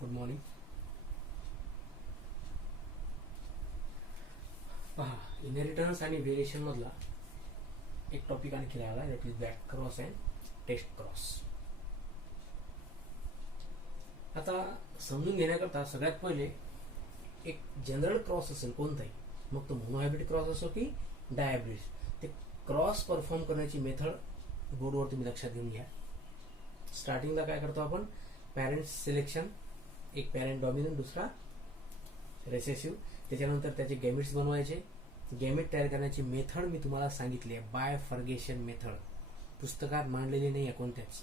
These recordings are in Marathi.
Good morning. पहा, इनहेरिटन्स आणि व्हेरिएशन मधला एक टॉपिक आणखी राहिला, that is back cross and test cross. आता समजून घेण्याकरता सगळ्यात पहिले एक जनरल क्रॉस असेल कोणताही, मग तो मोनोहायब्रिड क्रॉस असो की डायहायब्रिड, ते क्रॉस परफॉर्म करण्याची मेथड बोर्डवर तुम्ही लक्षात घेऊन घ्या. स्टार्टिंगला काय करतो आपण, पॅरेंट सिलेक्शन, एक पॅरेंट डॉमिनंट दुसरा रेसेसिव्ह, त्याच्यानंतर त्याचे गॅमिट्स बनवायचे. गॅमिट तयार करण्याची मेथड मी तुम्हाला सांगितली आहे, बायफर्गेशन मेथड, पुस्तकात मांडलेली नाही आहे कोणत्याच.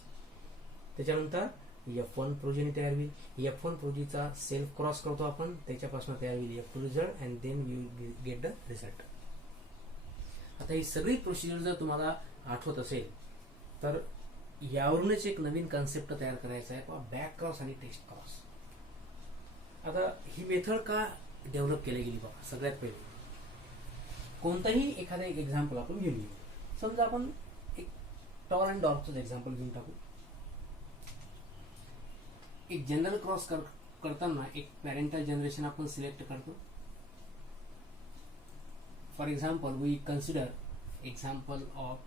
त्याच्यानंतर F1 प्रोजेनी तयार होईल. F1 प्रोजेचा सेल्फ क्रॉस करतो आपण, त्याच्यापासून तयार होईल F2 result and then we get the result. आता ही सगळी प्रोसिजर जर तुम्हाला आठवत असेल तर यावरूनच एक नवीन कन्सेप्ट तयार करायचा आहे, बॅक क्रॉस आणि टेस्ट क्रॉस. आता ही मेथड का डेव्हलप केली गेली बघा. सगळ्यात पहिले कोणताही एखादं एक एक्झाम्पल आपण घेऊन घेऊ. समजा आपण एक टॉर अँड डॉर्कचं एक्झाम्पल घेऊन टाकू. एक जनरल क्रॉस करताना एक पॅरेंटल जनरेशन आपण सिलेक्ट करतो. For example we consider example of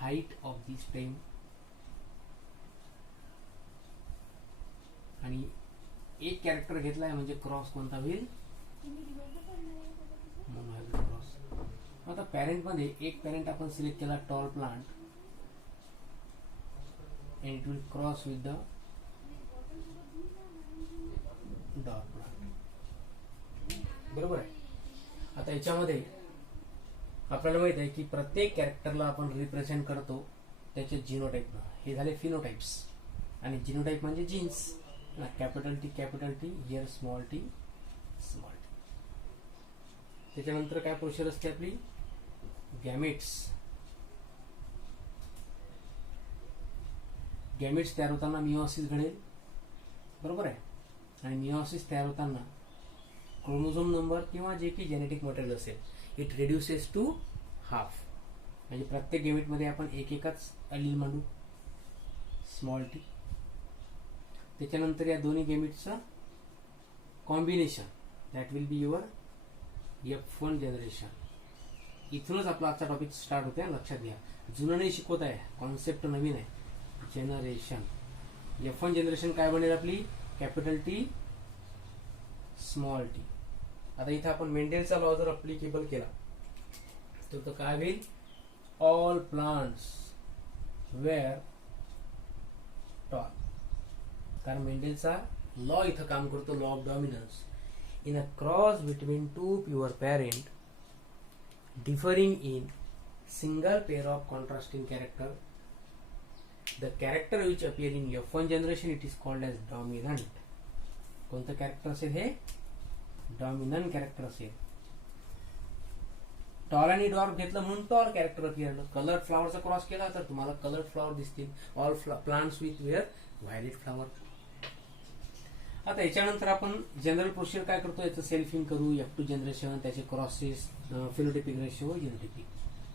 height of the stem आणि एक कॅरेक्टर घेतलाय म्हणजे क्रॉस कोणता होईल, मोनोहायब्रिड क्रॉस. आता पॅरेंट मध्ये एक पॅरेंट आपण सिलेक्ट केला tall plant and it will cross with the dark plant. बरोबर आहे. आता याच्यामध्ये आपल्याला माहित आहे की प्रत्येक कॅरेक्टरला आपण रिप्रेझेंट करतो त्याचे जिनोटाईप. हे झाले फिनोटाइप्स आणि जिनोटाईप म्हणजे genes. Capital T here small T. त्याच्यानंतर काय प्रोसेस असते आपली, गॅमेट्स. गॅमेट्स तयार होताना मिओसिस घडेल, बरोबर आहे. आणि मिओसिस तयार होताना क्रोमोझोम नंबर किंवा जे की जेनेटिक मटेरियल असेल इट रिड्युसेस टू हाफ. म्हणजे प्रत्येक गॅमेटमध्ये आपण एकच अलील मांडू, स्मॉल टी. त्याच्यानंतर या दोन्ही गॅमेट्सचं combination, that will be your F1 generation. इथूनच आपला आजचा टॉपिक स्टार्ट होते, लक्षात घ्या. जुनं नाही शिकवत आहे, कॉन्सेप्ट नवीन आहे. जनरेशन F1 जनरेशन काय बनेल आपली, कॅपिटल टी स्मॉल टी. आता इथे आपण मेंडेलचा लॉ जर अप्लिकेबल केला तर तो काय होईल, ऑल प्लांट्स वेअर टॉल. कारण मेंडेलचा लॉ इथं काम करतो, law of dominance. In a cross between two pure parent differing in single pair of contrasting character, the character which appear in F1 generation it is called as dominant. कोणतं कॅरेक्टर असेल हे, डॉमिनंट कॅरेक्टर असेल. टॉल आणि डॉर्क घेतलं म्हणून टॉल कॅरेक्टर अपीअर. कलर्ड फ्लॉवरचा क्रॉस केला तर तुम्हाला कलर्ड फ्लॉवर दिसतील. All plants with where violet flower. आता याच्यानंतर आपण जनरल प्रोसिजर काय करतो, याचं सेल्फिंग करू, F2 जनरेशन, त्याचे क्रॉसेस, फिनोटाइपिक रेशिओ, जिनोटाइपिक.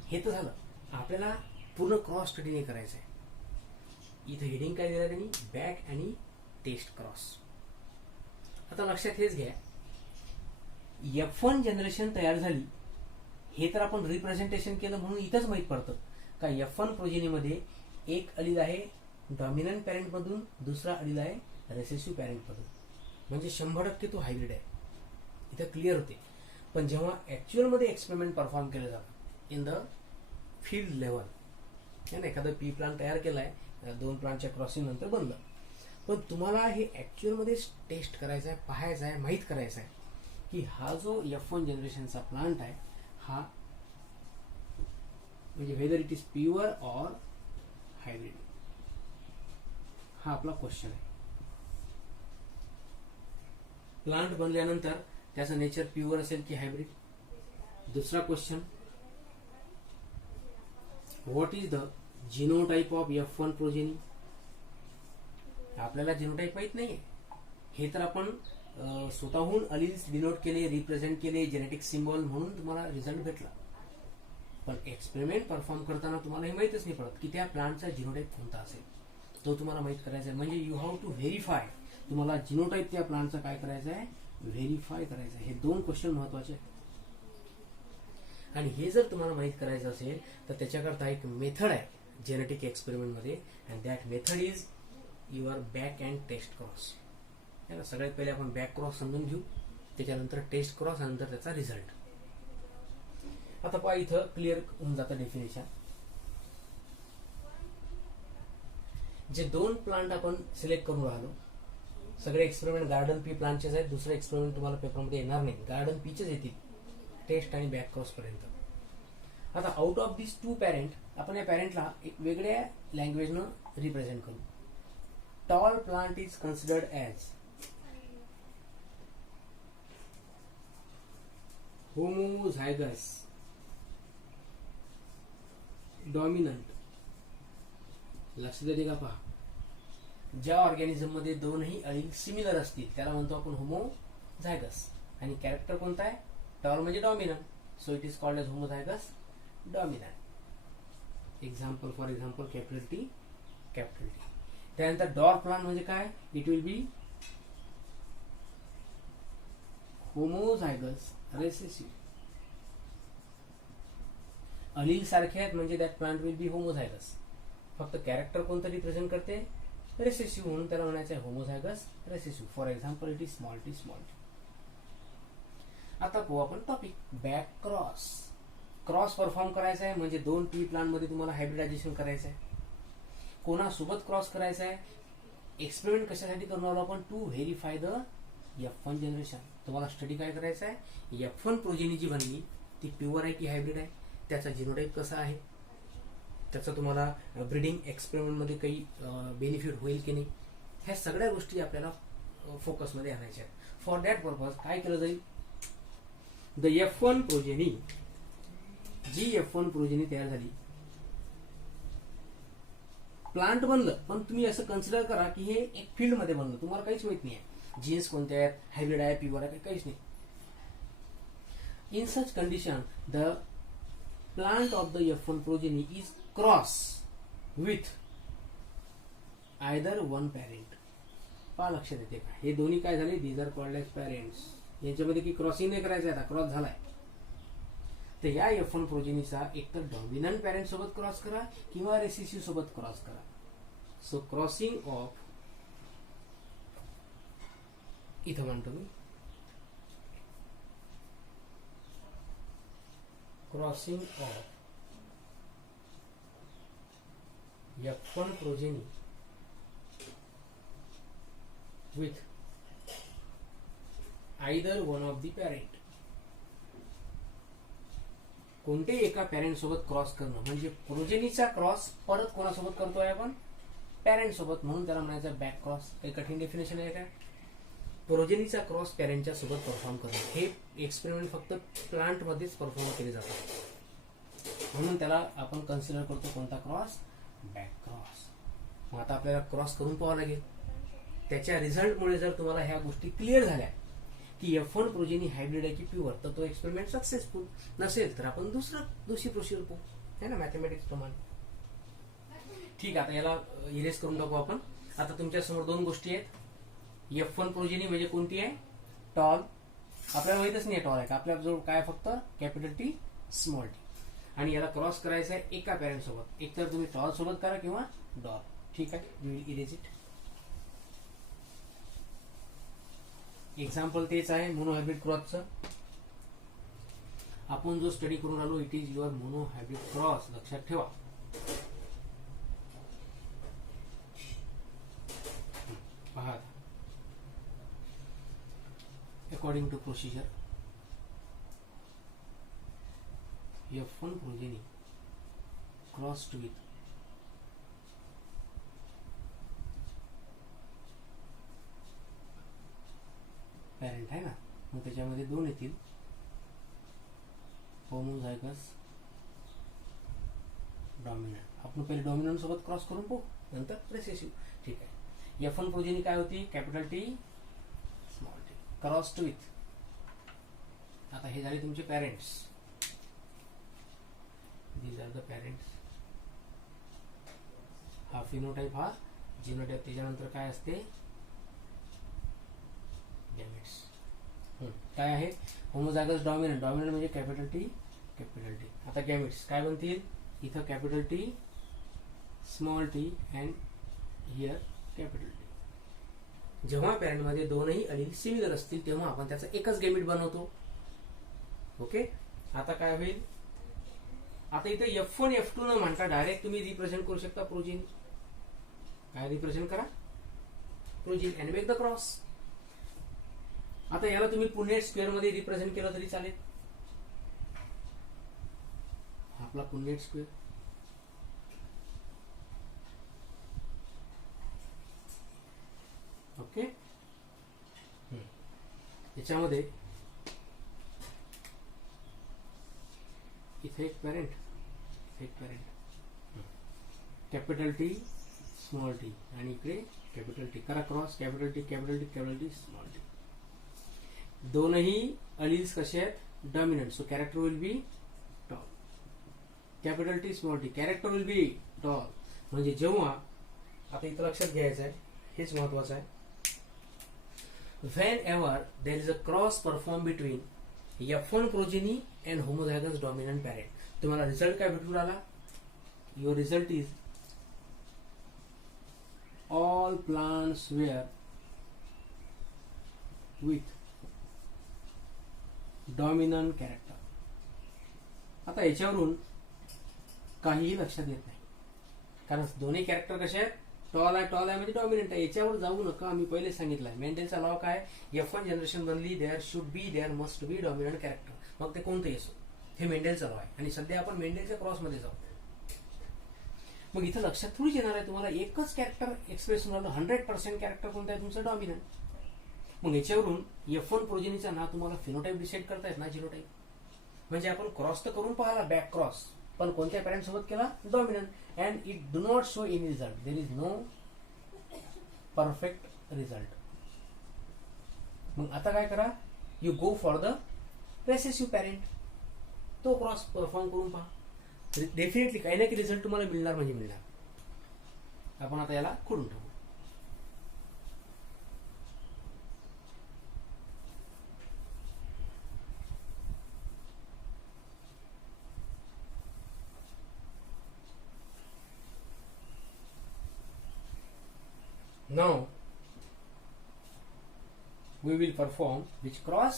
हे तर झालं. आपल्याला पूर्ण क्रॉस स्टडी नाही करायचं आहे. इथं हेडिंग काय दिलं त्यांनी, बॅक आणि टेस्ट क्रॉस. आता लक्षात हेच घ्या, F1 जनरेशन तयार झाली हे तर आपण रिप्रेझेंटेशन केलं म्हणून इथंच माहीत पडतं का F1 प्रोजेनीमध्ये एक अलील आहे डॉमिनंट पॅरेंट मधून, दुसरा अलील आहे रेसेसिव्ह पॅरेंट मधून. म्हणजे 100% तो हायब्रिड आहे, इथं क्लिअर होते. पण जेव्हा ऍक्च्युअल मध्ये एक्सपेरिमेंट परफॉर्म केलं जातं इन द फील्ड लेवल, एखादं पी प्लांट तयार केलाय, 2 प्लांटच्या क्रॉसिंग नंतर बनलं, पण तुम्हाला हे ऍक्च्युअल मध्ये टेस्ट करायचं आहे, पाहायचं आहे, माहीत करायचं आहे की हा जो F1 जनरेशनचा प्लांट आहे हा म्हणजे whether it is pure or hybrid. हा आपला क्वेश्चन आहे. प्लांट बनल्यानंतर त्याचं नेचर प्युअर असेल की हायब्रिड. दुसरा question, what is the genotype of F1 progeny. आपल्याला जिनोटाइप माहित नाहीये, हे तर आपण स्वतःहून अलील्स डिनोट केले, रिप्रेझेंट केले, जेनेटिक सिम्बॉल म्हणून तुम्हाला रिझल्ट भेटला. पण एक्सपेरिमेंट परफॉर्म करताना तुम्हाला हे माहितच नाही पडत की त्या प्लांटचा जिनोटाइप कोणता असेल, तो तुम्हाला माहित करायचा आहे. म्हणजे यू हॅव टू व्हेरीफाय तुम्हाला जिनोटाईप त्या प्लांटचा काय करायचं आहे, व्हेरीफाय करायचं आहे. हे 2 क्वेश्चन महत्वाचे आहेत. आणि हे जर तुम्हाला माहित करायचं असेल तर त्याच्याकरता एक मेथड आहे जेनेटिक एक्सपेरिमेंट मध्ये, and that method is your back and test cross. सगळ्यात पहिले आपण बॅक क्रॉस समजून घेऊ, त्याच्यानंतर टेस्ट क्रॉस आणि नंतर त्याचा रिझल्ट. आता पहा इथं क्लिअर होऊन जातं डेफिनेशन. जे 2 प्लांट आपण सिलेक्ट करून राहिलो, सगळे एक्सपेरिमेंट गार्डन पी प्लांटचेच आहेत. दुसरे एक्सपेरिमेंट तुम्हाला पेपरमध्ये येणार नाही, गार्डन पीचेच येतील टेस्ट आणि बॅक क्रॉस पर्यंत. आता आउट ऑफ दिस 2 पॅरेंट आपण या पॅरेंटला एक वेगळ्या लँग्वेजनं रिप्रेझेंट करू. Tall plant is considered as homozygous dominant. लक्ष देते का पहा, ज्या ऑर्गॅनिझम मध्ये 2ही अळी सिमिलर असतील त्याला म्हणतो आपण होमोझायगस. आणि कॅरेक्टर कोणता आहे, टॉल म्हणजे dominant, so it is called as homozygous dominant. Example for example capital T capital T. त्यानंतर डॉर्फ प्लांट म्हणजे काय, it will be homozygous recessive. Allele सारखे आहेत म्हणजे that plant will be homozygous. फक्त कॅरेक्टर कोणतं रिप्रेझेंट करते, रेसेसिव्ह, म्हणून त्याला म्हणायचं आहे homozygous recessive. For example it is small T small T. आता पाहू आपण topic back cross. Cross perform करायचा आहे म्हणजे 2 पी प्लांट मध्ये तुम्हाला हायब्रिडायझेशन करायचं आहे. कोणासोबत क्रॉस करायचं आहे, एक्सपेरिमेंट कशासाठी करणार आहोत आपण, to verify the F1 generation. तुम्हाला स्टडी काय करायचं आहे, F1 प्रोजेनी जी बनली ती प्युअर आहे की हायब्रिड आहे, त्याचा जिनोटाईप कसा आहे, त्याचा तुम्हाला ब्रीडिंग एक्सपेरिमेंट मध्ये काही बेनिफिट होईल की नाही, ह्या सगळ्या गोष्टी आपल्याला फोकसमध्ये आणायच्या आहेत. फॉर दॅट पर्पज काय केलं जाईल, the F1 progeny, G F1 progeny तयार झाली, प्लांट बनलं, पण तुम्ही असं कन्सिडर करा की हे एक फील्ड मध्ये बनलं, तुम्हाला काहीच माहित नाही आहे जीन्स कोणत्या आहेत, हायब्रिड आहे, प्युअर आहे, काहीच नाही. In such condition the plant of the F1 progeny is cross with either 1 parent. पहा लक्षात येते का, हे दोन्ही काय झाले, these are called as parents. यांच्यामध्ये की क्रॉसिंग नाही करायचं, आता क्रॉस झालाय. तर या F1 प्रोजेनीचा एकतर डॉमिनंट पॅरेंट सोबत क्रॉस करा किंवा रेसेसिव्ह सोबत क्रॉस करा. सो क्रॉसिंग ऑफ, इथं म्हणतो मी crossing of F1 progeny with either 1 of the parent. कोणत्याही एका पॅरेंट सोबत क्रॉस करणं म्हणजे प्रोजेनीचा क्रॉस परत कोणासोबत करतोय आपण, पॅरेंट सोबत, म्हणून त्याला म्हणायचं बॅक क्रॉस. काही कठीण डेफिनेशन आहे का, प्रोजेनीचा क्रॉस पॅरेंटच्या सोबत परफॉर्म करणं. हे एक्सपेरिमेंट फक्त प्लांट मध्येच परफॉर्म केले जातात, म्हणून त्याला आपण कन्सिडर करतो कोणता क्रॉस, बॅक क्रॉस. मग आता आपल्याला क्रॉस करून पाहावं लागेल. त्याच्या रिझल्टमुळे जर तुम्हाला ह्या गोष्टी क्लिअर झाल्या की F1 प्रोजेनी हायब्रिड आहे की प्युअर, तर तो एक्सपेरिमेंट सक्सेसफुल. नसेल तर आपण दुसरी प्रोसिजर पाहू, है ना, मॅथमॅटिक्स प्रमाणे. ठीक आहे, आता याला इरेज करून टाकू आपण. आता तुमच्या समोर 2 गोष्टी आहेत. F1 प्रोजेनी म्हणजे कोणती आहे, टॉल. आपल्याला माहितच नाही टॉल आहे का, आपल्याजवळ काय फक्त कॅपिटल टी स्मॉल टी. आणि याला क्रॉस करायचं आहे एका पॅरेंट सोबत, एकतर तुम्ही टॉल सोबत करा किंवा डॉल. ठीक आहे, you will erase it. Example तेच आहे मोनो हायब्रिड क्रॉसचं. आपण जो स्टडी करून आलो it is your monohybrid cross, लक्षात ठेवा. पहा according to procedure F1 progeny crossed with parent आहे ना, मग त्याच्यामध्ये 2 येतील, होमोझायगस डॉमिनंट. आपण पहिले डॉमिनंट सोबत क्रॉस करून पाहू, नंतर रेसेसिव्ह. ठीक आहे, F1 प्रोजेनी काय होती, capital T small T crossed with. आता हे झाले तुमचे parents, these are the parents. हा फिनोटाइप, हा जिनोटाइप. त्याच्यानंतर काय असते, गॅमेट्स. काय आहे होमोझायगस डॉमिनंट. डॉमिनंट म्हणजे कॅपिटल टी कॅपिटल टी. आता गॅमेट्स काय बनतील, इथं capital T small T and here capital T. जेव्हा पॅरेंटमध्ये दोनही अलील सिमिलर असतील तेव्हा आपण त्याचा एकच गॅमेट बनवतो. ओके. आता काय होईल, आता इथे F1 F2 न म्हणता डायरेक्ट तुम्ही रिप्रेझेंट करू शकता प्रोजीन. काय रिप्रेझेंट करा, प्रोजीन अँड मेक द क्रॉस. आता याला तुम्ही पुन्नेट स्क्वेअर मध्ये रिप्रेझेंट केलं तरी चालेल. आपला पुन्नेट स्क्वेअर. ओके. याच्यामध्ये इथे एक पॅरेंट, एक parent, capital T small T आणि इकडे कॅपिटल टी. करा cross, capital T capital T capital T small T. दोनही अलील्स कसे आहेत, dominant. So character will be tall. Capital T small T, character will be tall. म्हणजे जेव्हा, आता इथं लक्षात घ्यायचं आहे, हेच महत्वाचं आहे. Whenever there is a cross performed between F1 progeny and homozygous dominant parent, तुम्हाला रिझल्ट काय भेटून आला, your result is all plants were with dominant character. आता याच्यावरून काहीही लक्षात येत नाही, कारण दोन्ही कॅरेक्टर कसे आहेत, टॉल आहे, टॉल आहे म्हणजे डॉमिनंट आहे. याच्यावर जाऊ नका, मी पहिले सांगितलंय. मेंडेलचा लॉ काय, F1 जनरेशन बनली, there should be, there must be dominant character. मग ते कोणतंही असो, हे मेंडेलचा लॉ आहे. आणि सध्या आपण मेंडेलच्या क्रॉसमध्ये जाऊ. मग इथं लक्षात थोडीच येणार आहे तुम्हाला, एकच कॅरेक्टर एक्सप्रेस होऊन 100% कॅरेक्टर कोणतं आहे तुमचं, डॉमिनंट. मग याच्यावरून F1 प्रोजेनीचा ना तुम्हाला फिनोटाईप डिसाईड करता येत ना जिनोटाईप. म्हणजे आपण क्रॉस तर करून पाहिला, बॅक क्रॉस, पण कोणत्या पॅरेंट सोबत केला, dominant. And it do not show any result. There is no perfect result. मग आता काय करा, you go for the recessive parent. तो क्रॉस परफॉर्म करून पहा, डेफिनेटली काही ना काही रिझल्ट तुम्हाला मिळणार म्हणजे मिळणार. आपण आता याला खोडून टाकू. Now we will perform which cross,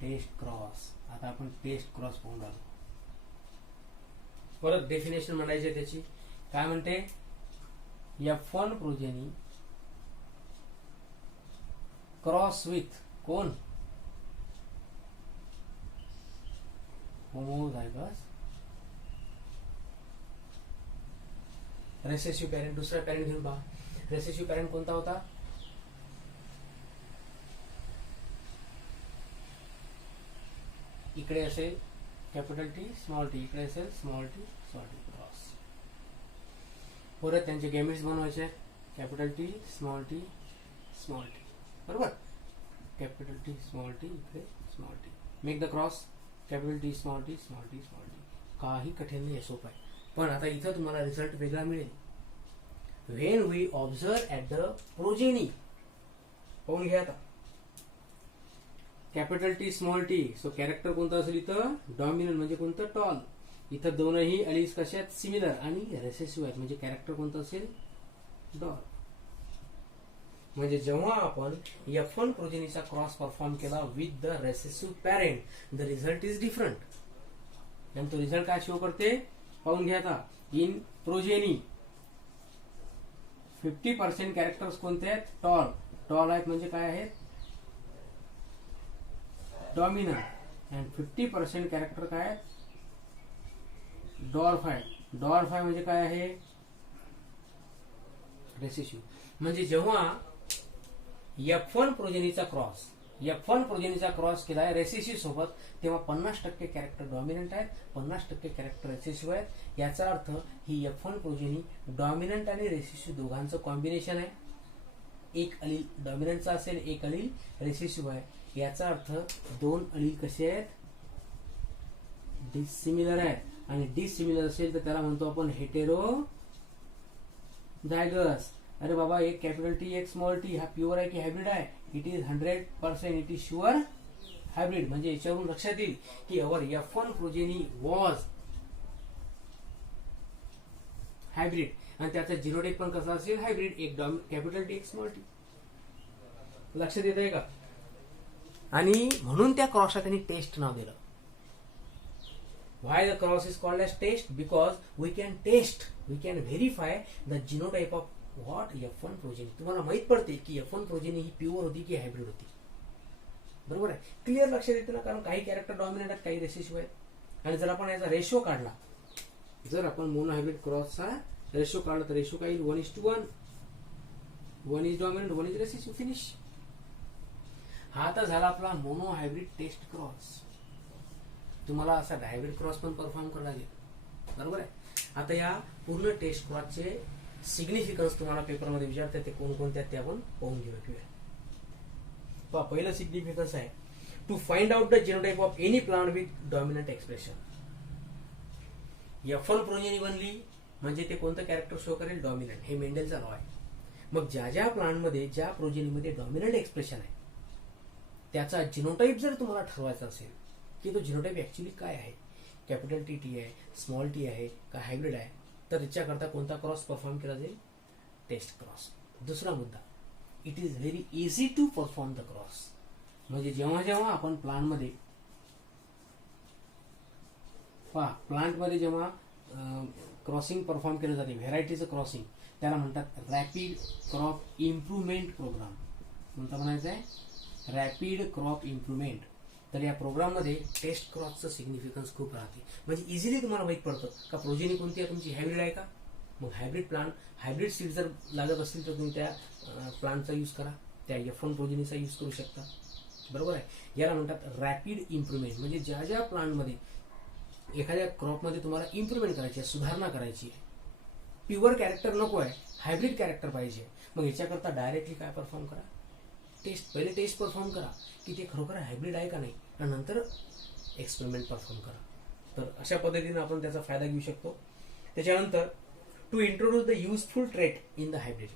test cross. आता आपण टेस्ट क्रॉस पाहून राहिलो. परत डेफिनेशन म्हणायचे त्याची, काय म्हणते, F1 प्रोजेनी क्रॉस विथ कोण, होमोझायगस रेसेसिव्ह पॅरेंट. दुसरा पॅरेंट घेऊन पहा. रेसेसिव्ह पॅरेंट कोणता होता, इकडे असेल कॅपिटल टी स्मॉल टी, इकडे असेल स्मॉल टी क्रॉस. परत त्यांचे गॅमेट्स बनवायचे आहेत, कॅपिटल टी स्मॉल टी, बरोबर. कॅपिटल टी स्मॉल टी, इकडे small T. Make the cross, capital T small T small T. काही कठीण नाही, सोपं आहे. पण आता इथं तुम्हाला रिझल्ट वेगळा मिळेल. When we observe at the progeny, पाहून घ्या आता, capital T small T. So character कोणतं असेल इथं, डॉमिनंट म्हणजे कोणतं, टॉल. इथं दोनही अलीज कशा आहेत, सिमिलर आणि रेसेसिव्ह आहेत, म्हणजे कॅरेक्टर कोणतं असेल, डॉल. म्हणजे जेव्हा आपण F1 प्रोजेनीचा क्रॉस परफॉर्म केला with the recessive parent, the result is different. आणि तो रिझल्ट काय शो करते, पाहून घ्या आता. इन प्रोजेनी 50% कॅरेक्टर्स कोणते आहेत, टॉल आहेत म्हणजे काय आहेत, डॉमिनंट. अँड 50% कॅरेक्टर काय आहेत, डॉर्फ आहेत. डॉर्फ आहे म्हणजे काय आहे, रेसेसिव्ह. म्हणजे जेव्हा F1 प्रोजेनीचा क्रॉस केलाय रेसेसिव्ह सोबत, तेव्हा 50% कॅरेक्टर डॉमिनंट आहेत, 50% कॅरेक्टर रेसेसिव्ह आहेत. याचा अर्थ ही F1 प्रोजेनी डॉमिनंट आणि रेसेसिव्ह दोघांचं कॉम्बिनेशन आहे. एक अलील डॉमिनंटचा असेल, एक अलील रेसेसिव्ह आहे. याचा अर्थ दोन अलील कसे आहेत, डिसिमिलर आहेत. आणि डिसिमिलर असेल तर त्याला म्हणतो आपण हेटेरोझायगस. अरे बाबा एक कॅपिटल टी एक स्मॉल टी हा प्युअर आहे की हायब्रिड आहे, it is 100%, it is sure hybrid. म्हणजे याच्यावरून लक्षात येईल की our F1 progeny was hybrid, आणि त्याचा जिनोटाइप पण कसा असेल, हायब्रिड. एक कॅपिटल टी एक स्मॉल टी. लक्षात येत आहे का? आणि म्हणून त्या क्रॉसला त्यांनी टेस्ट नाव दिलं. Why the cross is called as test? Because we can test, we can verify the genotype of what F1 progeny. तुम्हाला माहित पडते की F1 progeny ही प्युअर होती की हायब्रिड होती. बरोबर आहे? क्लिअर लक्षात येते ना, कारण काही कॅरेक्टर डॉमिनंट आहेत, काही रेसेसिव्ह आहेत. आणि जर आपण याचा रेशो काढला, जर आपण मोनो हायब्रिड क्रॉसचा रेशो काढला तर रेशो काय येईल, 1:1. 1 is dominant, 1 is recessive. Finish. हा तर झाला आपला मोनो हायब्रिड टेस्ट क्रॉस. तुम्हाला असा हायब्रिड क्रॉस पण परफॉर्म करावा लागेल. बरोबर आहे? आता या पूर्ण टेस्ट क्रॉसचे सिग्निफिकन्स तुम्हाला पेपरमध्ये विचारतात, ते कोणकोणत्या ते आपण पाहून घेऊया. पहा, पहिलं सिग्निफिकन्स आहे to find out the genotype of any plant with dominant expression. F1 progeny बनली म्हणजे ते कोणतं कॅरेक्टर शो करेल, डॉमिनंट. हे मेंडेलचा लॉ आहे. मग ज्या ज्या प्लांटमध्ये ज्या प्रोजेनीमध्ये डॉमिनंट एक्सप्रेशन आहे त्याचा जिनोटाइप जर तुम्हाला ठरवायचा असेल की तो जिनोटाइप ऍक्च्युली काय आहे, कॅपिटल टी टी आहे, स्मॉल टी आहे का हायब्रिड आहे, तर याच्याकरता कोणता क्रॉस परफॉर्म केला जाईल, टेस्ट क्रॉस. दुसरा मुद्दा, it is very easy to perform the cross. म्हणजे जेव्हा जेव्हा आपण प्लांटमध्ये जेव्हा क्रॉसिंग परफॉर्म केलं जाते, व्हेरायटीचं क्रॉसिंग, त्याला म्हणतात रॅपिड क्रॉप इम्प्रुव्हमेंट प्रोग्राम. कोणता म्हणायचं आहे, रॅपिड क्रॉप इम्प्रुव्हमेंट. तर या प्रोग्राममध्ये टेस्ट क्रॉसचं सिग्निफिकन्स खूप राहते. म्हणजे इझिली तुम्हाला माहित पडतं का प्रोजेनी कोणती आहे तुमची, हायब्रिड आहे का. मग हायब्रिड प्लांट, हायब्रिड सीड जर लागत असतील तर तुम्ही त्या प्लांटचा यूज करा, त्या F1 प्रोजेनीचा यूज करू शकता. बरोबर आहे? याला म्हणतात रॅपिड इम्प्रुव्हमेंट. म्हणजे ज्या ज्या प्लांटमध्ये एखाद्या क्रॉपमध्ये तुम्हाला इम्प्रुव्हमेंट करायची आहे, सुधारणा करायची आहे, प्युअर कॅरेक्टर नको आहे, हायब्रिड कॅरेक्टर पाहिजे, मग याच्याकरता डायरेक्टली काय परफॉर्म करा, टेस्ट. पहिले टेस्ट परफॉर्म करा की ते खरोखर हायब्रिड आहे का नाही, आणि नंतर एक्सपेरिमेंट परफॉर्म करा. तर अशा पद्धतीने आपण त्याचा फायदा घेऊ शकतो. त्याच्यानंतर to introduce the useful trait in the hybrid.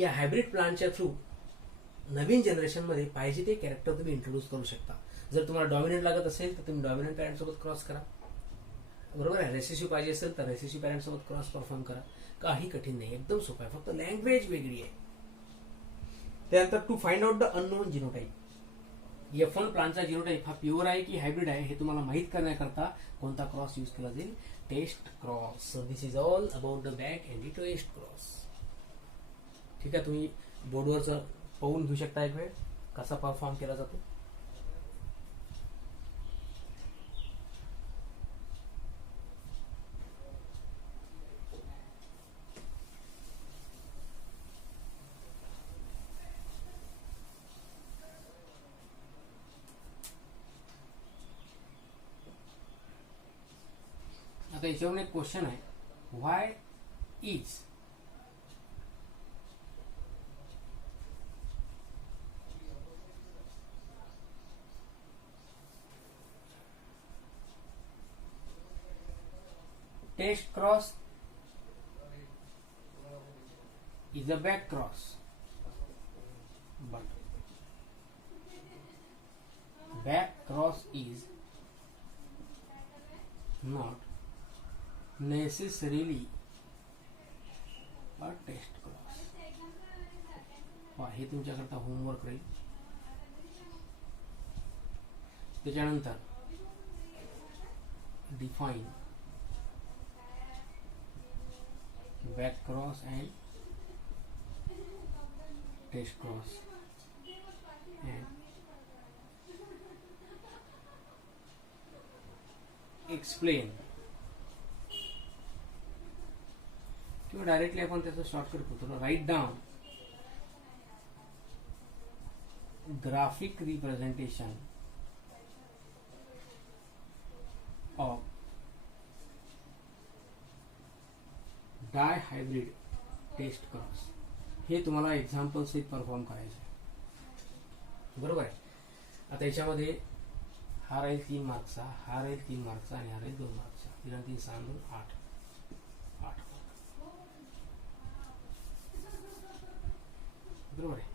या हायब्रिड प्लांटच्या थ्रू नवीन जनरेशनमध्ये पाहिजे ते कॅरेक्टर तुम्ही इंट्रोड्यूस करू शकता. जर तुम्हाला डॉमिनंट लागत असेल तर तुम्ही डॉमिनंट पॅरेंट सोबत क्रॉस करा. बरोबर आहे? रेसेसिव्ह पाहिजे असेल तर रेसेसिव्ह पॅरेंट सोबत क्रॉस परफॉर्म करा. काही कठीण नाही, एकदम सोपं आहे, फक्त लँग्वेज वेगळी आहे. त्यानंतर to find out the unknown genotype. F1 प्लांटचा जिनोटाइप हा प्युअर आहे की हायब्रिड आहे हे तुम्हाला माहित करण्याकरता कोणता क्रॉस यूज केला जाईल, test cross. So this is all about the back and the test cross. ठीक आहे, तुम्ही बोर्डवरचं पाहून घेऊ शकता एक वेळ कसा परफॉर्म केला जातो. आता याच्यावरून एक क्वेश्चन आहे, why is test cross is a back cross, but back cross is not necessarily a test cross. हे तुमच्याकरता होमवर्क राहील. त्याच्यानंतर define back cross and test cross and explain. किंवा डायरेक्टली आपण त्याचं शॉर्टकट करतो, write down graphic representation of dihybrid test cross. हे तुम्हाला एक्झाम्पल सहित परफॉर्म करायचं आहे. बरोबर आहे? आता याच्यामध्ये हा राहील 3 मार्क्सचा, हा राहील 3 मार्क्सचा आणि हा राहील 2 मार्क्सचा. 3 आणि 3 6 2 8 8. बरोबर आहे.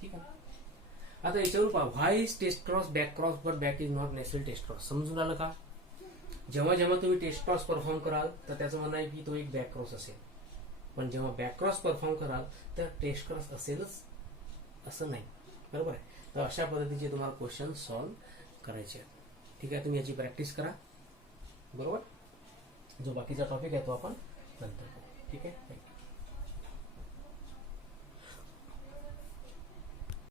ठीक आहे. आता याच्यावर पहा, why is test cross back cross but back is not necessary test cross. समजून आलं का? जेव्हा जेव्हा तुम्ही टेस्ट क्रॉस परफॉर्म कराल तर त्याचं म्हणणं आहे की तो एक बॅक क्रॉस असेल, पण जेव्हा बॅक क्रॉस परफॉर्म कराल तर टेस्ट क्रॉस असेलच असं नाही. बरोबर आहे. तर अशा पद्धतीचे तुम्हाला क्वेश्चन सॉल्व्ह करायचे आहेत. ठीक आहे. तुम्ही याची प्रॅक्टिस करा. बरोबर. जो बाकीचा टॉपिक आहे तो आपण नंतर करू. ठीक आहे. थँक्यू.